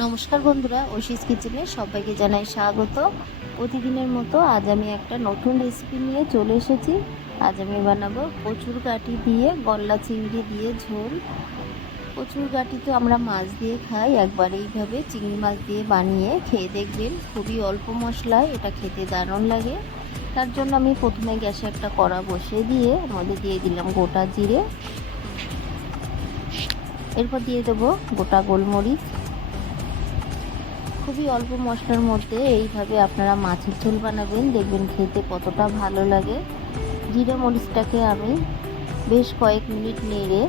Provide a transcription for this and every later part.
নমস্কার বন্ধুরা, ঐশীস কিচেনে সবাইকে জানাই স্বাগত। প্রতিদিনের মতো আজ আমি একটা নতুন রেসিপি নিয়ে চলে এসেছি। আজ আমি বানাবো কচুর গাঁটি দিয়ে গলদা চিংড়ি দিয়ে ঝোল। কচুর গাঁটি তো আমরা মাছ দিয়ে খাই, একবার এইভাবে চিংড়ি মাছ দিয়ে বানিয়ে খেয়ে দেখবেন। খুবই অল্প মশলায় এটা খেতে দারুণ লাগে। তার জন্য আমি প্রথমে গ্যাসে একটা কড়া বসিয়ে দিয়ে এর মধ্যে দিয়ে দিলাম গোটা জিরে, এরপর দিয়ে দেবো গোটা গোলমরিচ। খুবই অল্প মশলার মধ্যে এইভাবে আপনারা মাছের ঝোল বানাবেন, দেখবেন খেতে কতটা ভালো লাগে। জিরে মরিচটাকে আমি বেশ কয়েক মিনিট নেড়ে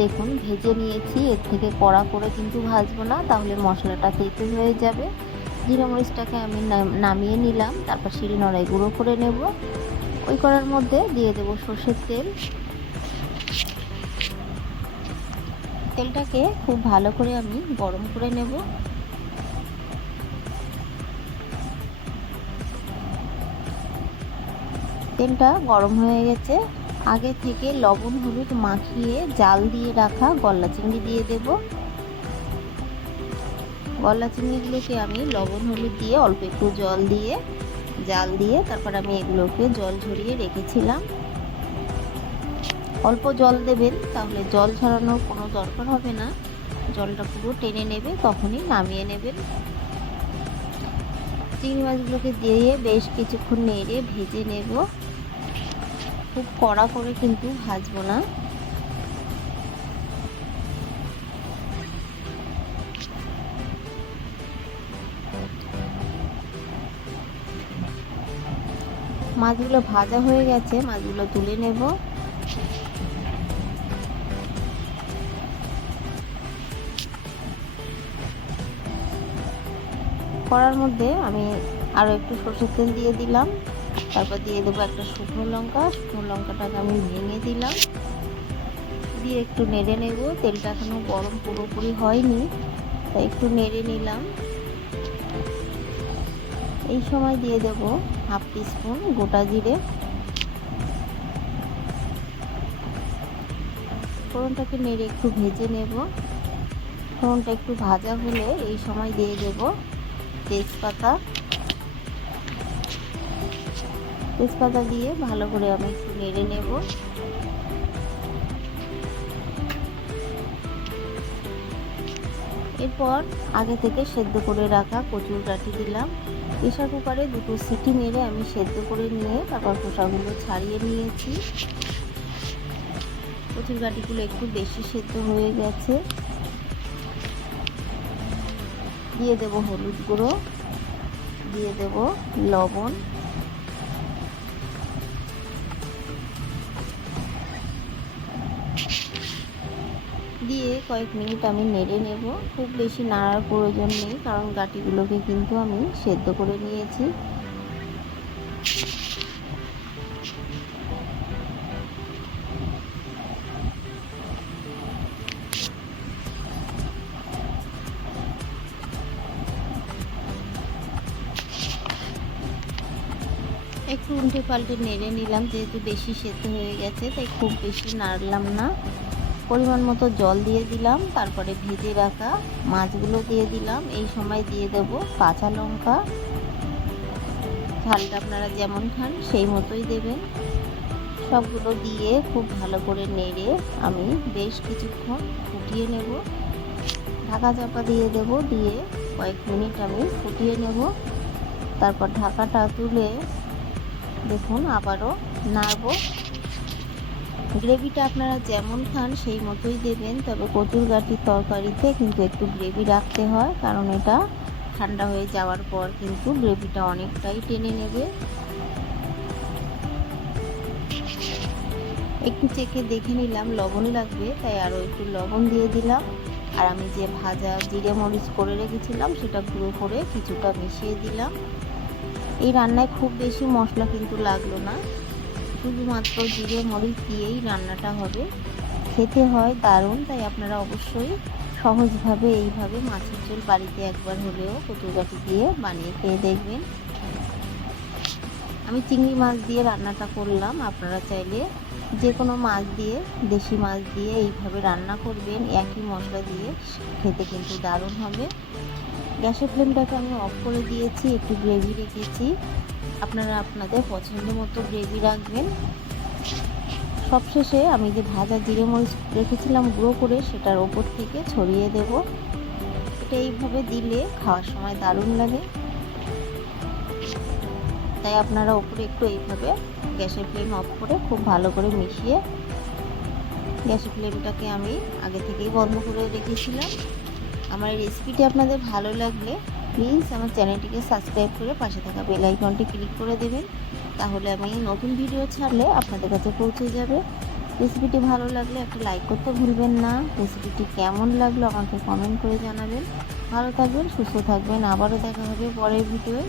দেখুন ভেজে নিয়েছি। এর থেকে কড়া করে কিন্তু ভাজবো না, তাহলে মশলাটা তেতো হয়ে যাবে। জিরে মরিচটাকে আমি নামিয়ে নিলাম, তারপর শিলনোড়ায় গুঁড়ো করে নেব। ওই কড়ার মধ্যে দিয়ে দেবো সর্ষের তেল। তেলটাকে খুব ভালো করে আমি গরম করে নেব। তেলটা গরম হয়ে গেছে। আগে থেকে লবণ হলুদ মাখিয়ে জাল দিয়ে রাখা গলদা চিংড়ি দিয়ে দেব। গলদা চিংড়িগুলোকে আমি লবণ হলুদ দিয়ে অল্প একটু জল দিয়ে জাল দিয়ে তারপর আমি এগুলোকে জল ঝরিয়ে রেখেছিলাম। অল্প জল দেবেন, তাহলে জল ঝরানোর কোনো দরকার হবে না। জলটা পুরো টেনে নেবে, তখনই নামিয়ে নেবেন। চিংড়ি মাছগুলোকে দিয়ে বেশ কিছুক্ষণ নেড়ে ভেজে নেব। খুব কড়া করে কিন্তু ভাজবো না। মাছগুলো ভাজা হয়ে গেছে, মাছগুলো তুলে নেব। কড়ার মধ্যে আমি আরও একটু সরষের তেল দিয়ে দিলাম, তারপর দিয়ে দেবো একটা শুকনো লঙ্কা। শুকনো লঙ্কাটাকে আমি ভেঙে দিলাম, দিয়ে একটু নেড়ে নেব। তেলটা এখনো গরম পুরোপুরি হয়নি, তাই একটু নেড়ে নিলাম। এই সময় দিয়ে দেব হাফ টিস্পুন গোটা জিরে। ফোড়নটাকে নেড়ে একটু ভেজে নেব। ফোড়নটা একটু ভাজা হলে এই সময় দিয়ে দেব তেজপাতা। তেজপাতা দিয়ে ভালো করে আমি একটু নেড়ে নেব। এরপর আগে থেকে সেদ্ধ করে রাখা কচুর গাঁটি দিলাম। প্রেসার কুকারে দুটো সিটি মেরে আমি সেদ্ধ করে নিয়ে তারপর খোসাগুলো ছাড়িয়ে নিয়েছি। কচুর গাঁটিগুলো একটু বেশি সেদ্ধ হয়ে গেছে। দিয়ে দেব হলুদ গুঁড়ো, দিয়ে দেব লবণ, দিয়ে কয়েক মিনিট আমি নেড়ে নেব। খুব বেশি নাড়ার প্রয়োজন নেই, কারণ গাঁটিগুলোকে কিন্তু আমি সেদ্ধ করে নিয়েছি। একটু উল্টে পাল্টে নেড়ে নিলাম, যেহেতু বেশি সেদ্ধ হয়ে গেছে তাই খুব বেশি নাড়লাম না। পরিমাণ মতো জল দিয়ে দিলাম, তারপরে ভেজে রাখা মাছগুলো দিয়ে দিলাম। এই সময় দিয়ে দেব কাঁচা লঙ্কা। ঝালটা আপনারা যেমন খান সেই মতোই দেবেন। সবগুলো দিয়ে খুব ভালো করে নেড়ে আমি বেশ কিছুক্ষণ ফুটিয়ে নেব। ঢাকা চাপা দিয়ে দেব, দিয়ে কয়েক মিনিট আমি ফুটিয়ে নেব। তারপর ঢাকাটা তুলে দেখুন আবারও নাড়ব। গ্রেভিটা আপনারা যেমন খান সেই মতোই দেবেন, তবে কচুর গাঁটির তরকারিতে কিন্তু একটু গ্রেভি রাখতে হয়, কারণ এটা ঠান্ডা হয়ে যাওয়ার পর কিন্তু গ্রেভিটা অনেকটাই টেনে নেবে। একটু চেখে দেখে নিলাম লবণ লাগবে, তাই আরও একটু লবণ দিয়ে দিলাম। আর আমি যে ভাজা জিরে মরিচ করে রেখেছিলাম সেটা গুঁড়ো করে কিছুটা মিশিয়ে দিলাম। এই রান্নায় খুব বেশি মশলা কিন্তু লাগলো না, শুধুমাত্র জিরে মরিচ দিয়েই রান্নাটা হবে। খেতে হয় দারুণ, তাই আপনারা অবশ্যই সহজভাবে এইভাবে মাছের ঝোল বাড়িতে একবার হলেও কচুর গাঁটি দিয়ে বানিয়ে খেয়ে দেখবেন। আমি চিংড়ি মাছ দিয়ে রান্নাটা করলাম। আপনারা চাইলে যে কোনো মাছ দিয়ে, দেশি মাছ দিয়ে এইভাবে রান্না করবেন, একই মশলা দিয়ে, খেতে কিন্তু দারুণ হবে। গ্যাসের ফ্লেমটাকে আমি অফ করে দিয়েছি, একটু গ্রেভি রেখেছি। আপনারা আপনাদের পছন্দ মতো গ্রেভি রাখবেন। সবশেষে আমি যে ভাজা জিরে মরিচ রেখেছিলাম গুঁড়ো করে, সেটার ওপর থেকে ছড়িয়ে দেব। এটা এইভাবে দিলে খাওয়ার সময় দারুণ লাগে। তাই আপনারা ওপরে একটু এইভাবে গ্যাসের ফ্লেম অফ করে খুব ভালো করে মিশিয়ে, গ্যাসের ফ্লেমটাকে আমি আগে থেকেই বন্ধ করে রেখেছিলাম। আমার এই রেসিপিটি আপনাদের ভালো লাগলে প্লিজ আমার চ্যানেলটিকে সাবস্ক্রাইব করে পাশে থাকা বেল আইকনটি ক্লিক করে দেবেন। তাহলে আমি নতুন ভিডিও ছাড়লে আপনাদের কাছে পৌঁছে যাবে। রেসিপিটি ভালো লাগলে একটা লাইক করতে ভুলবেন না। রেসিপিটি কেমন লাগলো আমাকে কমেন্ট করে জানাবেন। ভালো থাকবেন, সুস্থ থাকবেন। আবারও দেখা হবে পরের ভিডিওয়।